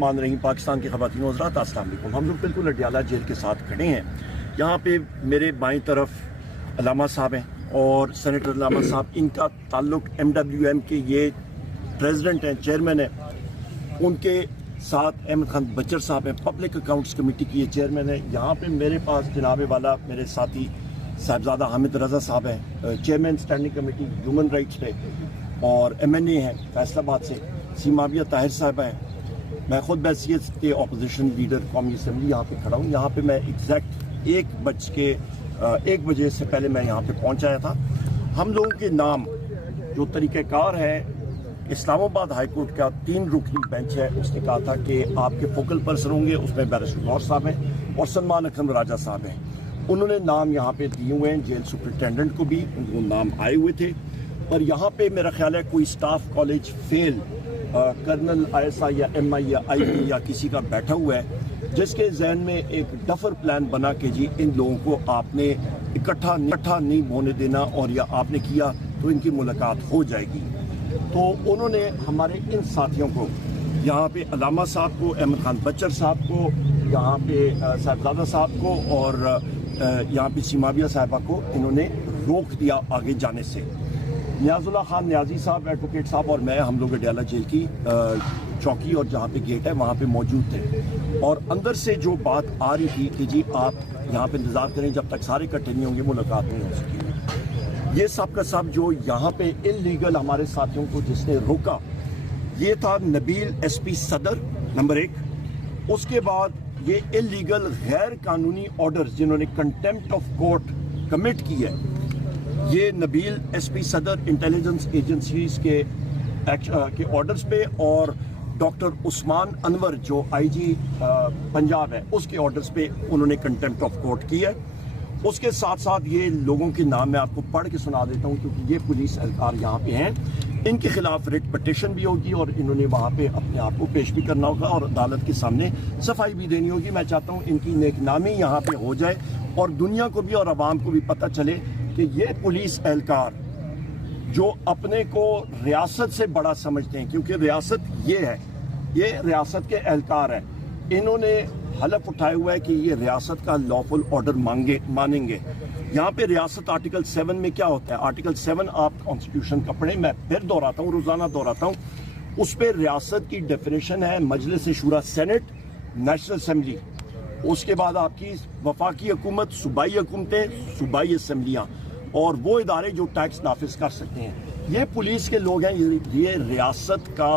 الرحمن الرحیم پاکستان کی خواتین و حضرات السلام علیکم۔ ہم لوگ بالکل اڈیالہ جیل کے ساتھ کھڑے ہیں۔ یہاں پہ میرے بائیں طرف علامہ صاحب ہیں اور سینیٹر علامہ صاحب، ان کا تعلق MWM کے یہ پریزیڈنٹ ہیں، چیئرمین ہیں۔ ان کے ساتھ احمد خان بچر صاحب ہیں، پبلک اکاؤنٹس کمیٹی کی یہ چیئرمین ہیں۔ یہاں پہ میرے پاس جناب والا میرے ساتھی صاحبزادہ حامد رضا صاحب ہیں، chairman standing committee human rights پہ، اور MNA ہیں فیصل آباد سے، سیماویہ طاہر صاحب ہیں۔ میں خود بحیثیت کے اپوزیشن لیڈر قومی اسمبلی یہاں پہ کھڑا ہوں۔ یہاں پہ میں ایگزیکٹ 1 بجے سے پہلے میں یہاں پہ پہنچ آیا تھا۔ ہم لوگوں کے نام جو طریقہ کار ہے، اسلام آباد ہائی کورٹ کا 3 رکنی بینچ ہے، اس نے کہا تھا کہ آپ کے فوکل پرسن ہوں گے، اس میں بیرسٹر غور صاحب ہیں اور سلمان اکرم راجہ صاحب ہیں۔ انہوں نے نام یہاں پہ دیے ہوئے ہیں، جیل سپرنٹینڈنٹ کو بھی ان کو نام آئے ہوئے تھے۔ اور یہاں پہ میرا خیال ہے کوئی سٹاف کالج فیل کرنل ISI یا MI یا IB یا کسی کا بیٹھا ہوا ہے، جس کے ذہن میں ایک ڈفر پلان بنا کہ جی ان لوگوں کو آپ نے اکٹھا نہیں ہونے دینا، اور یا آپ نے کیا تو ان کی ملاقات ہو جائے گی۔ تو انہوں نے ہمارے ان ساتھیوں کو، یہاں پہ علامہ صاحب کو، احمد خان بچر صاحب کو، یہاں پہ صاحبزادہ صاحب کو اور یہاں پہ سیماویہ صاحبہ کو انہوں نے روک دیا آگے جانے سے۔ نیاز اللہ خان نیازی صاحب، ایڈوکیٹ صاحب اور میں، ہم لوگ اڈیالہ جیل کی چوکی اور جہاں پہ گیٹ ہے وہاں پہ موجود تھے، اور اندر سے جو بات آ رہی تھی کہ جی آپ یہاں پہ انتظار کریں جب تک سارے اکٹھے نہیں ہوں گے ملاقات نہیں ہو سکتی۔ یہ سب کا سب جو یہاں پہ انلیگل ہمارے ساتھیوں کو جس نے روکا، یہ تھا نبیل SP صدر نمبر 1۔ اس کے بعد یہ انلیگل غیر قانونی آرڈرز جنہوں نے کنٹیمپٹ آف کورٹ کمٹ کی ہے، یہ نبیل SP صدر انٹیلیجنس ایجنسیز کے آرڈرز پہ، اور ڈاکٹر عثمان انور جو IG پنجاب ہے اس کے آرڈرز پہ انہوں نے کنٹیمپٹ آف کورٹ کی ہے۔ اس کے ساتھ ساتھ یہ لوگوں کے نام میں آپ کو پڑھ کے سنا دیتا ہوں کیونکہ یہ پولیس اہلکار یہاں پہ ہیں۔ ان کے خلاف ریٹ پٹیشن بھی ہوگی اور انہوں نے وہاں پہ اپنے آپ کو پیش بھی کرنا ہوگا اور عدالت کے سامنے صفائی بھی دینی ہوگی۔ میں چاہتا ہوں ان کی نیک نامی یہاں پہ ہو جائے اور دنیا کو بھی اور عوام کو بھی پتہ چلے کہ یہ پولیس اہلکار جو اپنے کو ریاست سے بڑا سمجھتے ہیں، کیونکہ ریاست یہ ہے، یہ ریاست کے اہلکار ہیں، انہوں نے حلف اٹھائے ہوا ہے کہ یہ ریاست کا لافل آرڈر مانیں گے۔ یہاں پہ ریاست آرٹیکل 7 میں کیا ہوتا ہے؟ آرٹیکل 7 آپ کانسٹیٹیوشن کا پڑھیں، میں پھر دہراتا ہوں، روزانہ دہراتا ہوں۔ اس پہ ریاست کی ڈیفینیشن ہے مجلس شورا سینٹ، نیشنل اسمبلی، اس کے بعد آپ کی وفاقی حکومت، صوبائی حکومتیں، صوبائی اسمبلیاں، اور وہ ادارے جو ٹیکس نافذ کر سکتے ہیں۔ یہ پولیس کے لوگ ہیں، یہ ریاست کا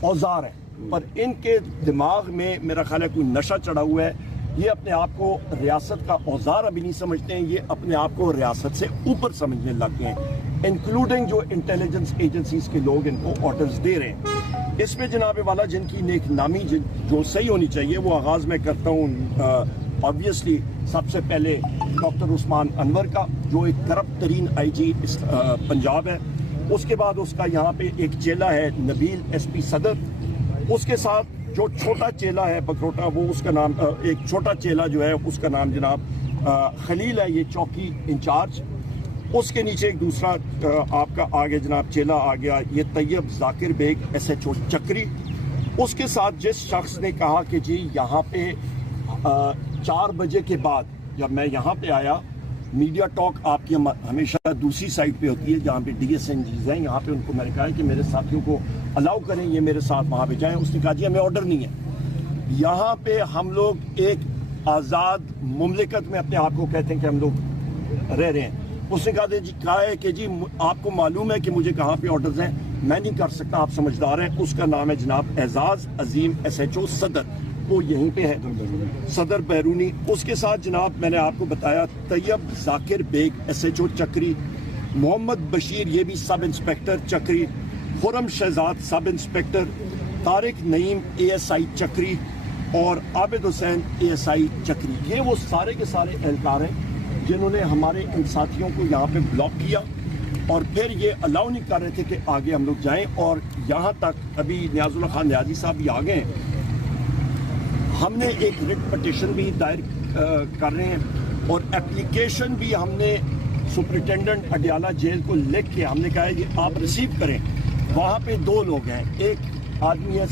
اوزار ہے، پر ان کے دماغ میں میرا خیال ہے کوئی نشہ چڑھا ہوا ہے۔ یہ اپنے آپ کو ریاست کا اوزار ابھی نہیں سمجھتے ہیں، یہ اپنے آپ کو ریاست سے اوپر سمجھنے لگ گئے ہیں، انکلوڈنگ جو انٹیلیجنس ایجنسیز کے لوگ ان کو آرڈرز دے رہے ہیں۔ اس میں جناب والا جن کی نیک نامی جو صحیح ہونی چاہیے وہ آغاز میں کرتا ہوں آبویسلی سب سے پہلے ڈاکٹر عثمان انور کا، جو ایک کرپٹ ترین IG پنجاب ہے۔ اس کے بعد اس کا یہاں پہ ایک چیلا ہے نبیل SP صدر، اس کے ساتھ جو چھوٹا چیلا ہے بکروٹا، وہ اس کا نام، ایک چھوٹا چیلا جو ہے اس کا نام جناب خلیل ہے، یہ چوکی انچارج۔ اس کے نیچے ایک دوسرا آپ کا آگے جناب چیلا آ گیا، یہ طیب ذاکر بیگ SHO چکری۔ اس کے ساتھ جس شخص نے کہا کہ جی یہاں پہ 4 بجے کے بعد، جب میں یہاں پہ آیا، میڈیا ٹاک آپ کی ہمیشہ دوسری سائٹ پہ ہوتی ہے جہاں پہ DSNGs ہیں، یہاں پہ ان کو میں نے کہا کہ میرے ساتھیوں کو الاؤ کریں، یہ میرے ساتھ وہاں پہ جائیں۔ اس نے کہا جی ہمیں آرڈر نہیں ہے، یہاں پہ ہم لوگ ایک آزاد مملکت میں اپنے آپ کو کہتے ہیں کہ ہم لوگ رہ رہے ہیں۔ اس نے کہا ہے کہ جی آپ کو معلوم ہے کہ مجھے کہاں پہ آرڈرز ہیں، میں نہیں کر سکتا، آپ سمجھدار ہیں۔ اس کا نام ہے جناب اعزاز عظیم SHO صدر، وہ یہیں پہ ہے، صدر بیرونی۔ اس کے ساتھ جناب میں نے آپ کو بتایا طیب ذاکر بیگ SHO چکری، محمد بشیر یہ بھی سب انسپیکٹر چکری، خرم شہزاد سب انسپیکٹر، طارق نعیم ASI چکری اور عابد حسین ASI چکری۔ یہ وہ سارے کے سارے اہلکار ہیں جنہوں نے ہمارے ان ساتھیوں کو یہاں پہ بلاک کیا اور پھر یہ الاؤ نہیں کر رہے تھے کہ آگے ہم لوگ جائیں، اور یہاں تک ابھی نیاز اللہ خان نیازی صاحب بھی آگے ہیں۔ ہم نے ایک ریٹ پٹیشن بھی دائر کر رہے ہیں اور اپلیکیشن بھی ہم نے سپرنٹینڈنٹ اڈیالہ جیل کو لکھ کے ہم نے کہا ہے یہ آپ ریسیو کریں۔ وہاں پہ 2 لوگ ہیں، ایک آدمی ہے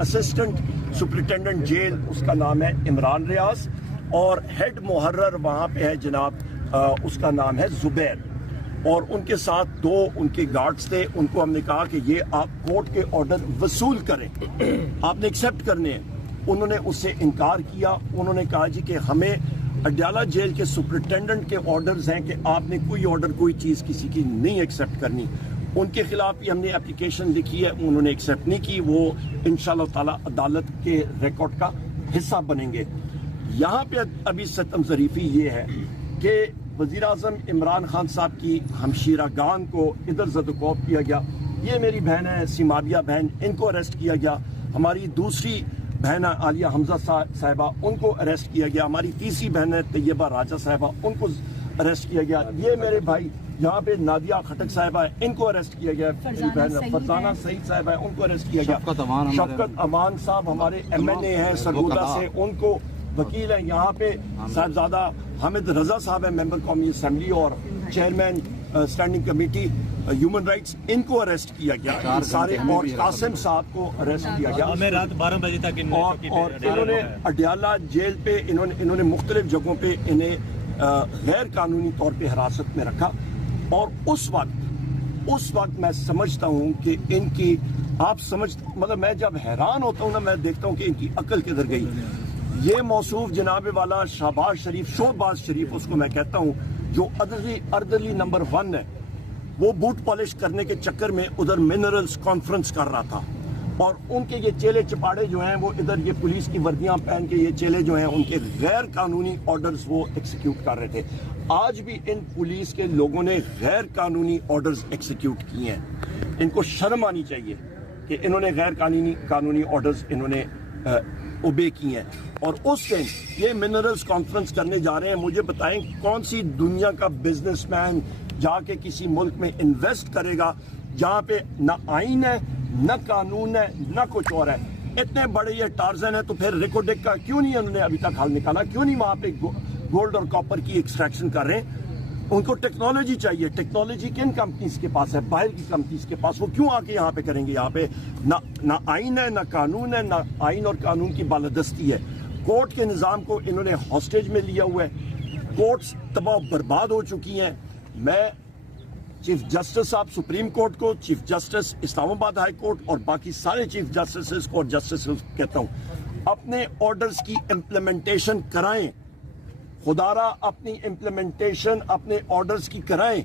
اسسٹنٹ سپرنٹینڈنٹ جیل اس کا نام ہے عمران ریاض، اور ہیڈ محرر وہاں پہ ہے جناب اس کا نام ہے زبیر، اور ان کے ساتھ 2 ان کے گارڈز تھے. ان کو ہم نے کہا کہ یہ آپ کورٹ کے آرڈر وصول کریں، آپ نے ایکسیپٹ کرنے ہیں. انہوں نے اس سے انکار کیا. انہوں نے کہا جی کہ ہمیں اڈیالہ جیل کے سپرنٹینڈنٹ کے آرڈرز ہیں کہ آپ نے کوئی آرڈر کوئی چیز کسی کی نہیں ایکسیپٹ کرنی. ان کے خلاف بھی ہم نے اپلیکیشن لکھی ہے، انہوں نے ایکسیپٹ نہیں کی. وہ انشاءاللہ تعالی عدالت کے ریکارڈ کا حصہ بنیں گے. یہاں پہ ابھی ستم ظریفی یہ ہے کہ وزیر اعظم عمران خان صاحب کی ہمشیرہ گان کو ادھر زدوکوب کیا گیا. یہ میری بہن ہے سیمابیہ بہن، ان کو اریسٹ کیا گیا. ہماری دوسری بہن عالیہ حمزہ صاحبہ، ان کو اریسٹ کیا گیا. ہماری تیسری بہن ہے طیبہ راجہ صاحبہ، ان کو اریسٹ کیا گیا. یہ میرے بھائی یہاں پہ نادیہ خٹک صاحبہ ہے، ان کو اریسٹ کیا گیا. میری بہن فرزانہ سعید صاحبہ ہے، ان کو اریسٹ کیا گیا. شفقت امان صاحب ہمارے ایم-این-اے ہیں سرگودا سے، ان کو وکیل ہیں. یہاں پہ صاحبزادہ حامد رضا صاحب ہیں، ممبر قومی اسمبلی اور chairman standing committee human rights, ان کو اریسٹ کیا گیا سارے. اور قاسم صاحب کو اریسٹ کیا گیا. ہمیں رات 12 بجے تک اور انہوں نے اڈیالہ جیل پہ انہوں نے مختلف جگہوں پہ انہیں غیر قانونی طور پہ حراست میں رکھا. اور اس وقت میں سمجھتا ہوں کہ ان کی مطلب میں جب حیران ہوتا ہوں نا، میں دیکھتا ہوں کہ ان کی عقل کدھر گئی. یہ موصوف جناب والا شہباز شریف اس کو میں کہتا ہوں، جو اردلی نمبر 1 ہے، وہ بوٹ پالش کرنے کے چکر میں ادھر منرلز کانفرنس کر رہا تھا. اور ان کے یہ چیلے چپاڑے جو ہیں وہ ادھر یہ پولیس کی وردیاں پہن کے یہ چیلے جو ہیں ان کے غیر قانونی آرڈرز وہ ایکسیکیوٹ کر رہے تھے. آج بھی ان پولیس کے لوگوں نے غیر قانونی آرڈرز ایکسیکیوٹ کیے ہیں. ان کو شرم آنی چاہیے کہ انہوں نے غیر قانونی آرڈرز انہوں نے اوبے کی ہیں. اور اس دن یہ منرلز کانفرنس کرنے جا رہے ہیں. مجھے بتائیں کون سی دنیا کا بزنس مین جا کے کسی ملک میں انویسٹ کرے گا جہاں پہ نہ آئین ہے، نہ قانون ہے، نہ کچھ اور ہے. اتنے بڑے یہ ٹارزن ہے تو پھر ریکوڈک کا کیوں نہیں انہوں نے ابھی تک حل نکالا؟ کیوں نہیں وہاں پہ گولڈ اور کاپر کی ایکسٹریکشن کر رہے ہیں؟ ان کو ٹیکنالوجی چاہیے. ٹیکنالوجی کن کمپنیز کے پاس ہے؟ باہر کی کمپنیز کے پاس. وہ کیوں آ کے یہاں پہ کریں گے؟ یہاں پہ نہ آئین ہے، نہ قانون ہے، نہ آئین اور قانون کی بالادستی ہے. کورٹ کے نظام کو انہوں نے ہاسٹیج میں لیا ہوا ہے. کورٹس تباہ و برباد ہو چکی ہیں. میں چیف جسٹس صاحب سپریم کورٹ کو، چیف جسٹس اسلام آباد ہائی کورٹ اور باقی سارے چیف جسٹسز کو اور جسٹسز کہتا ہوں، اپنے آرڈرز کی امپلیمنٹیشن کرائیں. خدارا اپنی امپلیمنٹیشن اپنے آرڈرز کی کرائیں،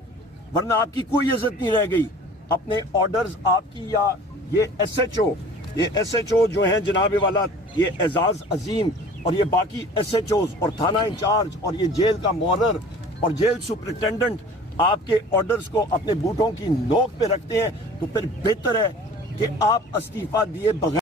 ورنہ آپ کی کوئی عزت نہیں رہ گئی. اپنے آرڈرز آپ کی، یا یہ ایس ایچ او جو ہیں جناب والا، یہ اعزاز عظیم اور یہ باقی ایس ایچ اوز اور تھانہ انچارج اور یہ جیل کا محرر اور جیل سپرنٹینڈنٹ آپ کے آرڈرز کو اپنے بوٹوں کی نوک پہ رکھتے ہیں، تو پھر بہتر ہے کہ آپ استعفیٰ دیے بغیر